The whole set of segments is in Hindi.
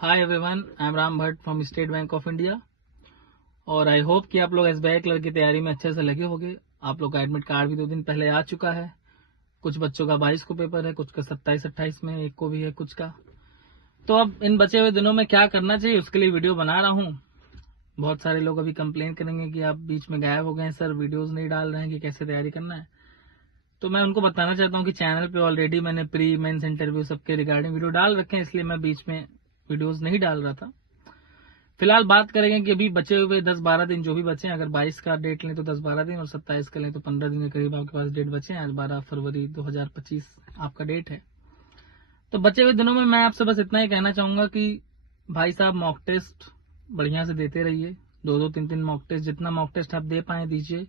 Hi everyone, I am Ram Bhatt from state bank of India. और आई होप कि आप लोग एसबीआई क्लर्क की तैयारी में अच्छे से लगे होंगे। आप लोग का एडमिट कार्ड भी 2 दिन पहले आ चुका है। कुछ बच्चों का 22 को पेपर है, कुछ का 27-28 में, एक को भी है कुछ का। तो अब इन बचे हुए दिनों में क्या करना चाहिए उसके लिए वीडियो बना रहा हूँ। बहुत सारे लोग अभी कंप्लेन करेंगे कि आप बीच में गायब हो गए सर, वीडियोज नहीं डाल रहे हैं कि कैसे तैयारी करना है। तो मैं उनको बताना चाहता हूँ कि चैनल पे ऑलरेडी मैंने प्री मेंस इंटरव्यू सबके रिगार्डिंग वीडियो डाल रखे हैं, इसलिए मैं बीच में वीडियोज नहीं डाल रहा था। फिलहाल बात करेंगे कि अभी बचे हुए 10-12 दिन जो भी बचे हैं, अगर 22 का डेट लें तो 10-12 दिन और 27 का लें तो 15 दिन के करीब आपके पास डेट बचे हैं। आज 12 फरवरी 2025 आपका डेट है। तो बचे हुए दिनों में मैं आपसे बस इतना ही कहना चाहूंगा कि भाई साहब मॉक टेस्ट बढ़िया से देते रहिए। 2-2, 3-3 मॉक टेस्ट, जितना मॉक टेस्ट आप दे पाए दीजिए।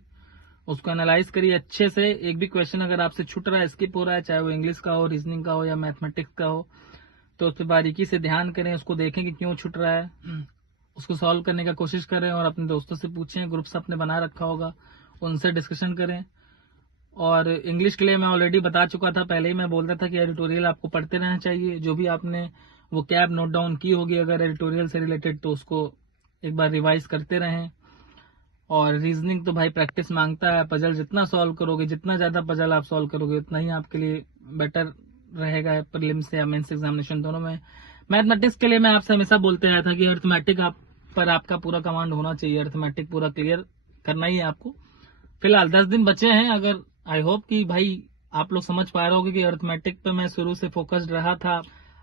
उसको एनालाइज करिए अच्छे से। एक भी क्वेश्चन अगर आपसे छूट रहा है, स्किप हो रहा है, चाहे वो इंग्लिश का हो, रीजनिंग का हो या मैथमेटिक्स का हो, तो उस पर बारीकी से ध्यान करें, उसको देखें कि क्यों छूट रहा है, उसको सॉल्व करने का कोशिश करें और अपने दोस्तों से पूछें। ग्रुप्स आपने बना रखा होगा, उनसे डिस्कशन करें। और इंग्लिश के लिए मैं ऑलरेडी बता चुका था, पहले ही मैं बोलता था कि एडिटोरियल आपको पढ़ते रहना चाहिए। जो भी आपने वो कैब नोट डाउन की होगी अगर एडिटोरियल से रिलेटेड, तो उसको एक बार रिवाइज करते रहें। और रीजनिंग तो भाई प्रैक्टिस मांगता है। पजल जितना सॉल्व करोगे, जितना ज्यादा पजल आप सॉल्व करोगे, उतना ही आपके लिए बेटर रहेगा प्रीलिम्स या मेंस एग्जामिनेशन दोनों में। मैथमेटिक्स के लिए मैं आपसे हमेशा बोलते आया था कि अर्थमेटिक आप पर आपका पूरा कमांड होना चाहिए। अर्थमेटिक पूरा क्लियर करना ही है आपको। फिलहाल 10 दिन बचे हैं। अगर आई होप कि भाई आप लोग समझ पा रहे होगे कि अर्थमेटिक पे मैं शुरू से फोकस्ड रहा था,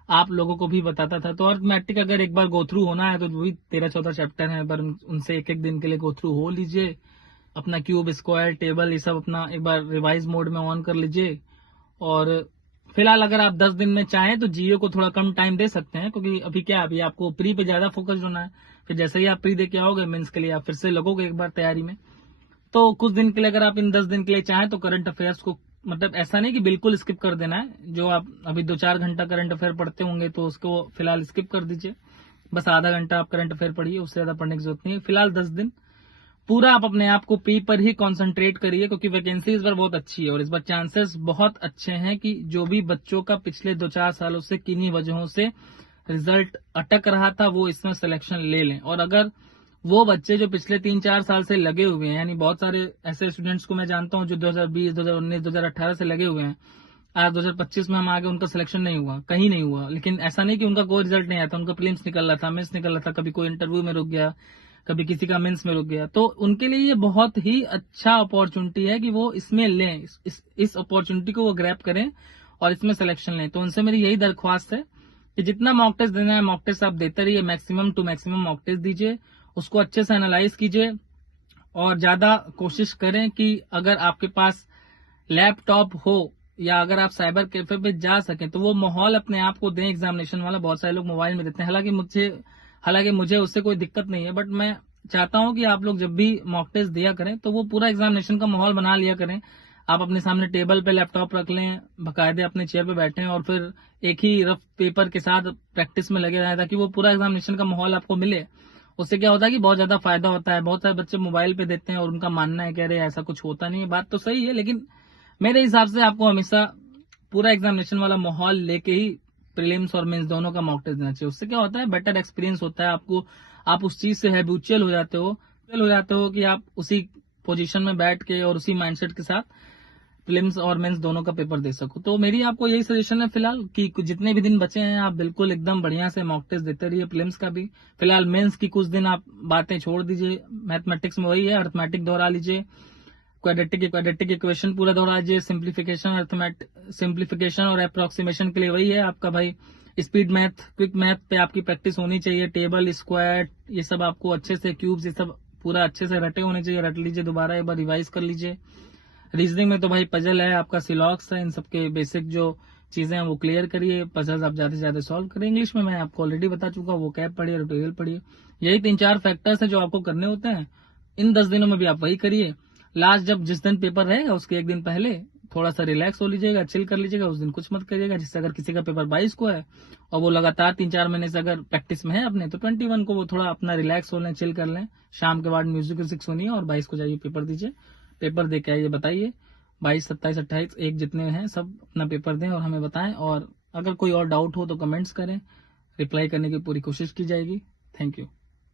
आप लोगों को भी बताता था। तो अर्थमेटिक अगर एक बार गो थ्रू होना है तो वही 13-14 चैप्टर हैं, पर उनसे एक एक दिन के लिए गो थ्रू हो लीजिए। अपना क्यूब, स्क्वायर, टेबल, ये सब अपना एक बार रिवाइज मोड में ऑन कर लीजिए। और फिलहाल अगर आप 10 दिन में चाहें तो जीओ को थोड़ा कम टाइम दे सकते हैं, क्योंकि अभी आपको प्री पे ज्यादा फोकस्ड होना है। फिर जैसे ही आप प्री दे के आओगे मेंस के लिए आप फिर से लगोगे एक बार तैयारी में। तो कुछ दिन के लिए अगर आप इन 10 दिन के लिए चाहें तो करंट अफेयर्स को, मतलब ऐसा नहीं कि बिल्कुल स्किप कर देना है। जो आप अभी 2-4 घंटा करंट अफेयर पढ़ते होंगे तो उसको फिलहाल स्किप कर दीजिए। बस आधा घंटा आप करंट अफेयर पढ़िए, उससे ज्यादा पढ़ने की जरूरत नहीं है। फिलहाल 10 दिन पूरा आप अपने आप को पी पर ही कंसंट्रेट करिए, क्योंकि वैकेंसी इस बार बहुत अच्छी है और इस बार चांसेस बहुत अच्छे हैं कि जो भी बच्चों का पिछले 2-4 सालों से किन्हीं वजहों से रिजल्ट अटक रहा था वो इसमें सिलेक्शन ले लें। और अगर वो बच्चे जो पिछले 3-4 साल से लगे हुए हैं, यानी बहुत सारे ऐसे स्टूडेंट्स को मैं जानता हूं जो 2020, 2019, 2018 से लगे हुए हैं, आज 2025 में हम आगे, उनका सिलेक्शन नहीं हुआ, कहीं नहीं हुआ। लेकिन ऐसा नहीं कि उनका कोई रिजल्ट नहीं आया था, उनका प्रीलिम्स निकल रहा था, मेंस निकल रहा था, कभी कोई इंटरव्यू में रुक गया, कभी किसी का मेंस में रुक गया। तो उनके लिए ये बहुत ही अच्छा अपॉर्चुनिटी है कि वो इसमें लें, इस अपॉर्चुनिटी को वो ग्रैब करें और इसमें सिलेक्शन लें। तो उनसे मेरी यही दरख्वास्त है कि जितना मॉक टेस्ट देना है मॉक टेस्ट आप देते रहिए, maximum to maximum mock test दीजिए, उसको अच्छे से एनालाइज कीजिए। और ज्यादा कोशिश करें कि अगर आपके पास लैपटॉप हो या अगर आप साइबर कैफे पे जा सकें तो वो माहौल अपने आप को दें एग्जामिनेशन वाला। बहुत सारे लोग मोबाइल में देते हैं, हालांकि मुझे उससे कोई दिक्कत नहीं है, बट मैं चाहता हूं कि आप लोग जब भी मॉक टेस्ट दिया करें तो वो पूरा एग्जामिनेशन का माहौल बना लिया करें। आप अपने सामने टेबल पे लैपटॉप रख लें, बाकायदे अपने चेयर पे बैठें और फिर एक ही रफ पेपर के साथ प्रैक्टिस में लगे रहें, ताकि वो पूरा एग्जामिनेशन का माहौल आपको मिले। उससे क्या होता है कि बहुत ज्यादा फायदा होता है। बहुत सारे बच्चे मोबाइल पे देते हैं और उनका मानना है, कह रहे ऐसा कुछ होता नहीं है। बात तो सही है, लेकिन मेरे हिसाब से आपको हमेशा पूरा एग्जामिनेशन वाला माहौल लेके ही प्रीलिम्स और मेंस दोनों का मॉक टेस्ट देना चाहिए। उससे क्या होता है, बेटर एक्सपीरियंस होता है आपको। आप उस चीज से हैबिचुअल हो जाते हो कि आप उसी पोजीशन में बैठ के और उसी माइंडसेट के साथ प्रीलिम्स और मेंस दोनों का पेपर दे सको। तो मेरी आपको यही सजेशन है फिलहाल कि जितने भी दिन बचे हैं आप बिल्कुल एकदम बढ़िया से मॉक टेस्ट देते रहिए, प्रीलिम्स का भी। फिलहाल मेंस की कुछ दिन आप बातें छोड़ दीजिए। मैथमेटिक्स में वही है, अर्थमेटिक दोहरा लीजिए, क्वाड्रेटिक इक्वेशन पूरा दोहराइए, सिंप्लीफिकेशन और अप्रोक्सीमेशन के लिए वही है आपका भाई। स्पीड मैथ, क्विक मैथ पे आपकी प्रैक्टिस होनी चाहिए। टेबल, स्क्वायर, ये सब आपको अच्छे से, क्यूब्स, ये सब पूरा अच्छे से रटे होने चाहिए। रट लीजिए, दोबारा एक बार रिवाइज कर लीजिए। रीजनिंग में तो भाई पजल है आपका, सिलॉक्स है, इन सबके बेसिक जो चीजें हैं वो क्लियर करिए। पजल आप ज्यादा से ज्यादा सॉल्व करें। इंग्लिश में मैं आपको ऑलरेडी बता चुका, वो कैब पढ़िए, ट्यूटोरियल पढ़िए। यही 3-4 फैक्टर्स है जो आपको करने होते हैं। इन 10 दिनों में भी आप वही करिए। लास्ट जब जिस दिन पेपर रहेगा उसके एक दिन पहले थोड़ा सा रिलैक्स हो लीजिएगा, चिल कर लीजिएगा, उस दिन कुछ मत करिएगा। जिससे अगर किसी का पेपर 22 को है और वो लगातार 3-4 महीने से अगर प्रैक्टिस में है अपने, तो 21 को वो थोड़ा अपना रिलैक्स हो लें, चिल कर लें। शाम के बाद म्यूजिक सुनिए और 22 को जाइए पेपर दीजिए। पेपर दे के आइए, बताइए 22, 27, 28 एक जितने हैं सब अपना पेपर दें और हमें बताएं। और अगर कोई और डाउट हो तो कमेंट्स करें। रिप्लाई करने की पूरी कोशिश की जाएगी। Thank you.